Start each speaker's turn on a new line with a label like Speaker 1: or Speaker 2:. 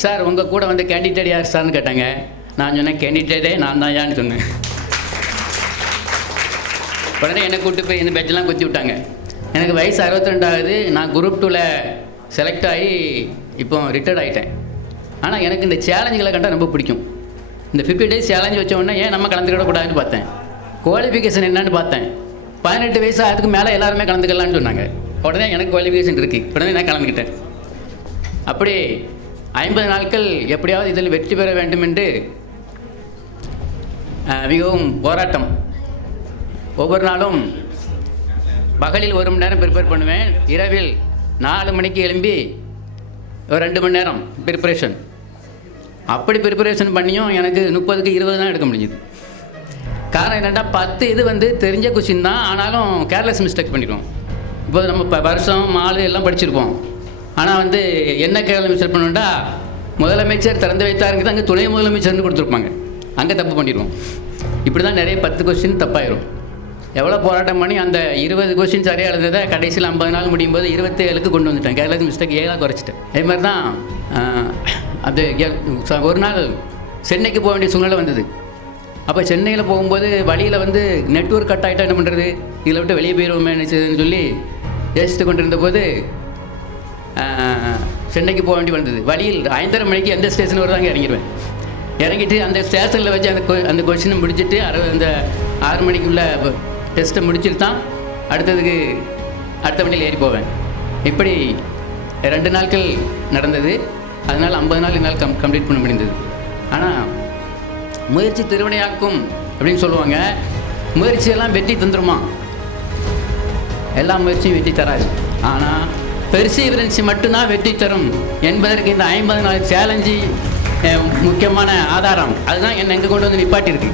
Speaker 1: Sir உங்கள் கூட வந்து கேண்டிடேட் யார் சார்னு கேட்டாங்க. நான் சொன்னேன் கேண்டிடேட்டே நான் தான் யான்னு சொன்னேன். உடனே என்னை கூப்பிட்டு போய் இந்த பேட்செலாம் குத்தி விட்டாங்க. எனக்கு வயசு 62 நான் குரூப் டூவில் செலக்ட் ஆகி இப்போ ரிட்டையர்ட் ஆகிட்டேன் ஆனால் எனக்கு இந்த சேலஞ்சுகளை கண்டால் ரொம்ப பிடிக்கும். இந்த ஃபிஃப்டி டேஸ் சேலஞ்ச் வச்ச உடனே ஏன் நம்ம கலந்துக்கிட கூடாதுன்னு பார்த்தேன். குவாலிஃபிகேஷன் என்னன்னு பார்த்தேன். பதினெட்டு வயசு அதுக்கு மேலே எல்லாருமே கலந்துக்கலாம்னு சொன்னாங்க. உடனே எனக்கு குவாலிஃபிகேஷன் இருக்குது உடனே நான் கலந்துக்கிட்டேன். அப்படி ஐம்பது நாட்கள் எப்படியாவது இதில் வெற்றி பெற வேண்டும் என்று மிகவும் போராட்டம். ஒவ்வொரு நாளும் பகலில் ஒரு மணி நேரம் ப்ரிப்பேர் பண்ணுவேன். இரவில் நாலு மணிக்கு எழும்பி ஒரு ரெண்டு மணி நேரம் ப்ரிப்பரேஷன் அப்படி ப்ரிப்பரேஷன் பண்ணியும் எனக்கு முப்பதுக்கு இருபது தான் எடுக்க முடிஞ்சுது. காரணம் என்னென்னா பத்து இது வந்து தெரிஞ்ச கொஷின் தான். ஆனாலும் கேர்லெஸ் மிஸ்டேக் பண்ணிடுவோம் இப்போ நம்ம இப்போ வருஷம் மாலு எல்லாம் படிச்சிருப்போம். ஆனால் வந்து என்ன கேர்லெஸ் மிஸ்டேக் பண்ணுவோம்டா முதலமைச்சர் திறந்து வைத்தாருங்க அங்கே துணை முதலமைச்சர்னு கொடுத்துருப்பாங்க. அங்கே தப்பு பண்ணிடுவோம். இப்படி தான் நிறைய பத்து கொஸ்டின் தப்பாயிரும். எவ்வளோ போராட்டம் பண்ணி அந்த இருபது கொஸ்டின் சரியாக எழுதுறதை கடைசியில் ஐம்பது நாள் முடியும் போது இருபத்தேழுக்கு கொண்டு வந்துட்டேன். கேரளாக்கு மிஸ்டேக் ஏழாக குறைச்சிட்டேன். அதே மாதிரி தான் அது ச- ஒரு நாள் சென்னைக்கு போக வேண்டிய சூழ்நிலை வந்தது. அப்போ சென்னையில் போகும்போது வழியில் வந்து நெட்ஒர்க் கட் ஆகிட்டா என்ன பண்ணுறது இதில் விட்டு வெளியே போயிடுவோமே நினச்சதுன்னு சொல்லி யோசித்து கொண்டிருந்த போது சென்னைக்கு போக வேண்டி வந்தது. வழியில் ஐந்தரை மணிக்கு எந்த ஸ்டேஷன் வருதாங்க இறங்கிடுவேன் இறங்கிட்டு அந்த ஸ்டேஷனில் வச்சு அந்த கொ- அந்த கொஷினை முடிச்சுட்டு அறுபது அந்த ஆறு மணிக்குள்ள டெஸ்ட்டை முடிச்சுட்டு தான் அடுத்ததுக்கு அடுத்த வண்டியில் ஏறி போவேன். இப்படி ரெண்டு நாட்கள் நடந்தது. அதனால் ஐம்பது நாள் என்னால் கம் கம்ப்ளீட் பண்ண முடிந்தது. ஆனால் முயற்சி திருவினையாக்கும் அப்படின்னு சொல்லுவாங்க. முயற்சியெல்லாம் வெற்றி தந்துருமா? எல்லா முயற்சியும் வெற்றி தராது. ஆனால் பெர்சீவரன்ஸ் மட்டும்தான் வெற்றி தரும் என்பதற்கு இந்த ஐம்பது நாள் சேலஞ்சு முக்கியமான ஆதாரம். அதுதான் என்னை எங்கே கொண்டு வந்து நிப்பாட்டியிருக்கு.